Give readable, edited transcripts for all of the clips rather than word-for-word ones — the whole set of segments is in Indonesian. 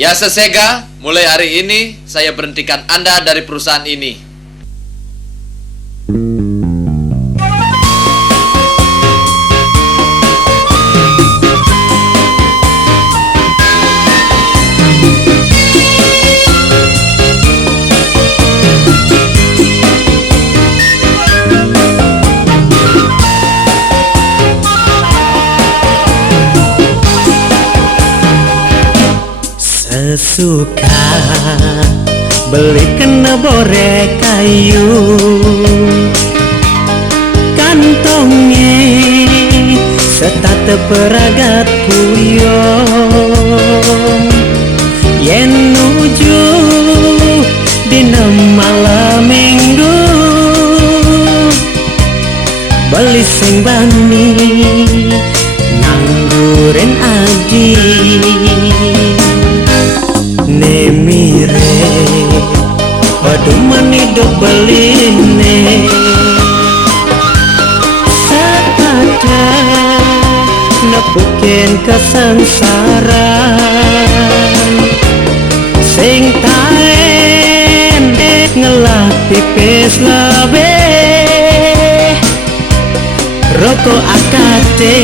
Ya Sesega, mulai hari ini saya berhentikan Anda dari perusahaan ini. Sesuka beli kena borek kayu, kantongnya serta teperagat puyong, yen nuju dina malam minggu beli sing bani nganggurin adi. Nemire paduman hidup beline sakada nepukin kesengsaraan sing taen ngelah pipis lebih rokok akate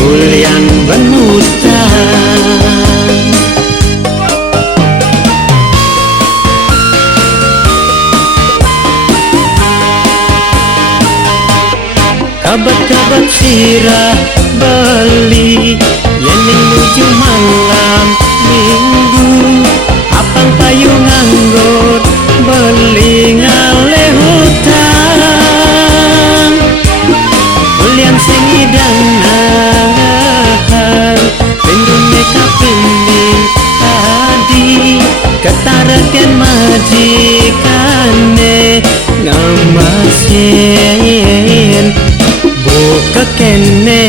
ulian benutan. Kabat-kabat sirah beli yening nuju malam minggu, apang payung nganggur beli ngale hutang, ulian sing idangan pindune kapinding tadi ketaraken majikane ngamasin buka kene.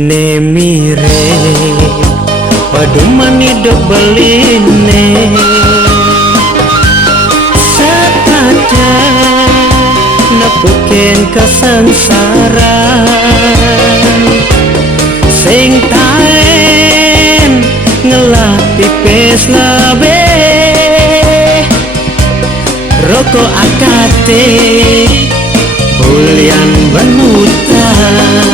Nemire paduman hidup beline sakada nepukin kesengsaraan sing taen ngelah pipis lebih rokok akate ulian benutan.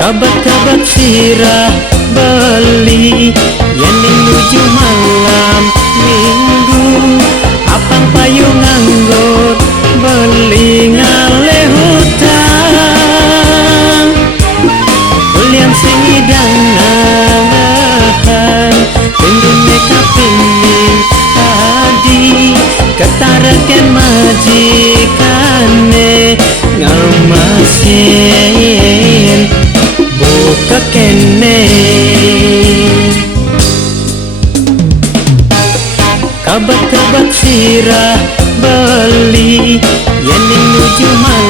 Kabat-kabat sirah beli yening nuju malam minggu, apang payung nganggur beli ngale hutang, ulian sing idangan pindune kapinding tadi ketaraken majikane ngamasin buka kene. Kabat-kabat sirah beli yening nuju malam